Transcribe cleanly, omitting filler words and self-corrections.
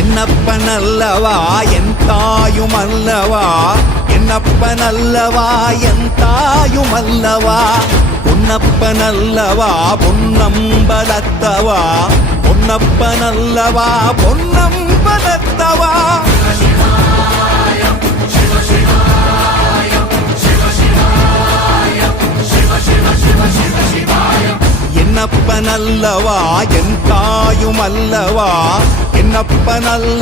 என்னப்பனல்லவா என் தாயுமல்லவா, என்னப்பனல்லவா என் தாயுமல்லவா, பொன்னப்பனல்லவா பொன்னம்பலத்தவா, பொன்னப்பனல்லவா பொன்னம்பலத்தவா. என்னப்பனல்லவா என் தாயுமல்லவா, என்னப்பனல்ல